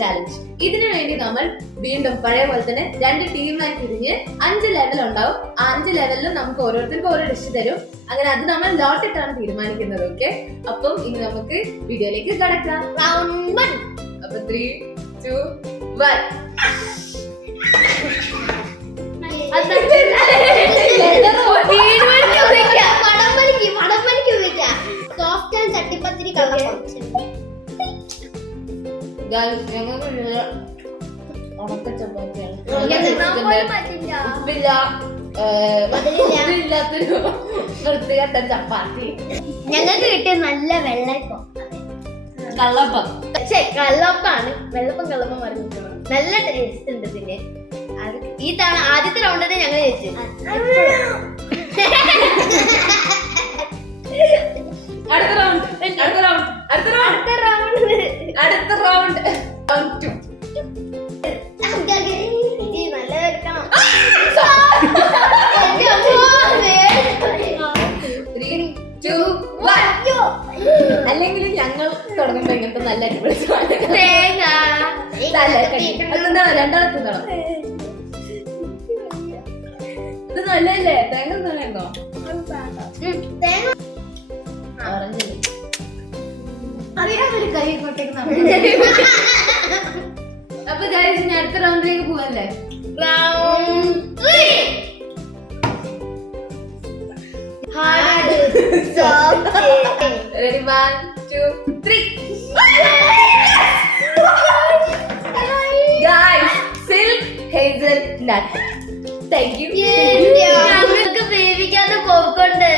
Challenge ഇതിനു വേണ്ടി നമ്മൾ വീണ്ടും പഴയ പോലെ തന്നെ രണ്ട് ടീമായി തിരിഞ്ഞ് അഞ്ച് ലെവൽ ഉണ്ടാവും. ആ അഞ്ച് ലെവലിലും നമുക്ക് ഓരോരുത്തർക്കും ഓരോ ഡിഷ് തരും. അങ്ങനെ അത് നമ്മൾ ലോട്ടിട്ടാണ് തീരുമാനിക്കുന്നത് ഓക്കെ അപ്പം ഇനി നമുക്ക് വീഡിയോയിലേക്ക് കടക്കാം. റൗണ്ട് അപ്പൊ ത്രീ ടു വൺ വടംവലിക്ക് ഞങ്ങൾക്ക് ഉണക്ക ചപ്പാത്തിയാണ്. പറ്റില്ല. ഉപ്പില്ല മധുരില്ല. ഇല്ലാത്തൊരു വൃത്തികെട്ട ചപ്പാത്തി. ഞങ്ങൾക്ക് കിട്ടിയ നല്ല വെള്ളപ്പം കള്ളപ്പം. പക്ഷേ കള്ളപ്പാണ്. വെള്ളപ്പം കള്ളപ്പം പറഞ്ഞു നല്ല ടേസ്റ്റ് ഉണ്ട് പിന്നെ. ഈ തവണ ആദ്യത്തെ റൗണ്ട് തന്നെ ഞങ്ങൾ ജയിച്ചു. അടുത്ത റൗണ്ട് അടുത്ത റൗണ്ട് അടുത്ത റൗണ്ട് അടുത്ത റൗണ്ട് അടുത്ത റൗണ്ട് നല്ല അടിപൊളി തേങ്ങ. രണ്ടാളെ തിന്നണം. ഇത് നല്ലല്ലേ തേങ്ങ കൈ കൊട്ടേക്ക് അപ്പൊ ഇനി അടുത്ത റൗണ്ടിലേക്ക് പോവല്ലേ? Round three soft ready one two nut thank you ഞങ്ങൾക്ക് വേവിക്കാത്ത പോപ്കൊണ്ട്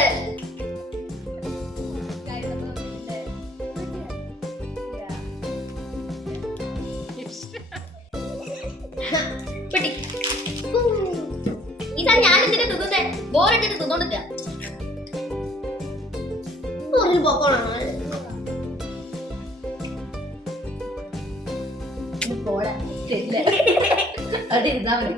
ഇതാ ഞാൻ ഇതിന്റെ തിന്നുന്നേ ബോറടിച്ചിട്ട് തിന്നോണ്ടില്ല പോക്കോണോ പോടാ അത് ഇരുന്നാ മതി.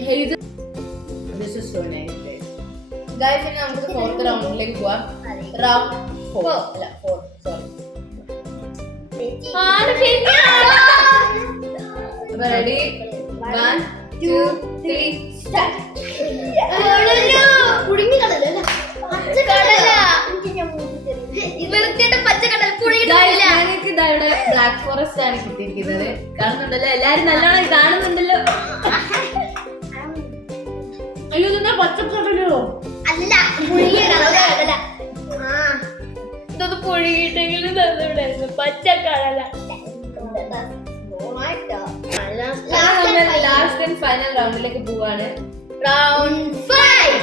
Hazel this is so nice guys ഇനി നമുക്ക് ഫോർത്ത് റൗണ്ടിലേക്ക് പോവാം. റൗണ്ട് ഫോർ അല്ല four sorry ready one two three start black forest ആണ് കിട്ടിയിരിക്കുന്നത്. കാണുന്നുണ്ടല്ലോ? എല്ലാരും നല്ലോണം കാണുന്നുണ്ടല്ലോ. അയ്യോ നിന്നെ പച്ചക്കറിയോ അല്ല ഇതൊന്ന് പുഴുകിയിട്ടെങ്കിലും തന്നിവിടായിരുന്നു പച്ചക്കടല ലാസ്റ്റ് ആൻഡ് ഫൈനൽ റൗണ്ടിലേക്ക് പോവാണ്. റൗണ്ട് ഫൈവ്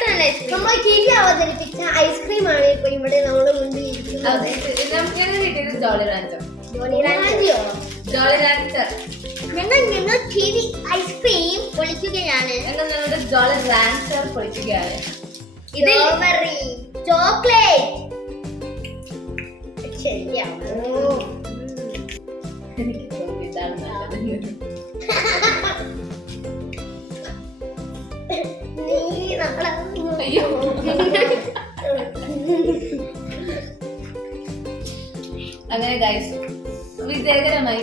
നല്ല ഐസ്ക്രീം നമ്മൾ ടി വി അവതരിപ്പിച്ച ഐസ്ക്രീം ആണ് ഇപ്പൊ ഇവിടെ ഇത് നമുക്ക് ഞങ്ങൾക്ക് കിട്ടിയത് ജോളി ജോണിറാഞ്ചിയോ? ജോളി റാഞ്ചർ ഞങ്ങൾ ഞങ്ങൾ ഐസ്ക്രീം പൊളിക്കുകയാണ്. ഞങ്ങൾ ഞങ്ങളുടെ ജോളി റാഞ്ചർ പൊളിക്കുകയാണ്. ഇതിൽ ചോക്ലേറ്റ് അങ്ങനെ ഗൈസ് വിജയകരമായി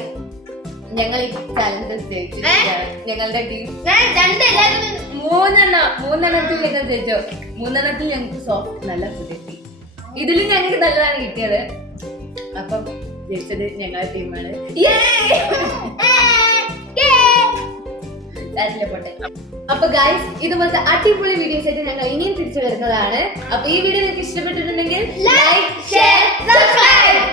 ഞങ്ങൾ ഈ ചലഞ്ച് ജയിച്ചിരിക്കുകയാണ് ഞങ്ങളുടെ ടീം മൂന്നെണ്ണം മൂന്നെണ്ണത്തിൽ ഞങ്ങൾ ജയിച്ചോ. മൂന്നെണ്ണത്തിൽ ഞങ്ങൾക്ക് സോഫ്റ്റ് നല്ല ഫുഡ് കിട്ടി ഇതിലും ഞങ്ങൾക്ക് നല്ലതാണ് കിട്ടിയത്. അപ്പം ജയിച്ചത് ഞങ്ങളുടെ ടീമാണ് പോട്ടെ. അപ്പൊ ഗൈസ് ഇതുപോലത്തെ അടിപൊളി വീഡിയോസ് ആയിട്ട് ഞങ്ങൾ ഇനിയും തിരിച്ചു വരുന്നതാണ്. അപ്പൊ ഈ വീഡിയോ നിങ്ങൾക്ക് ഇഷ്ടപ്പെട്ടിട്ടുണ്ടെങ്കിൽ ലൈക്ക് ഷെയർ സബ്സ്ക്രൈബ്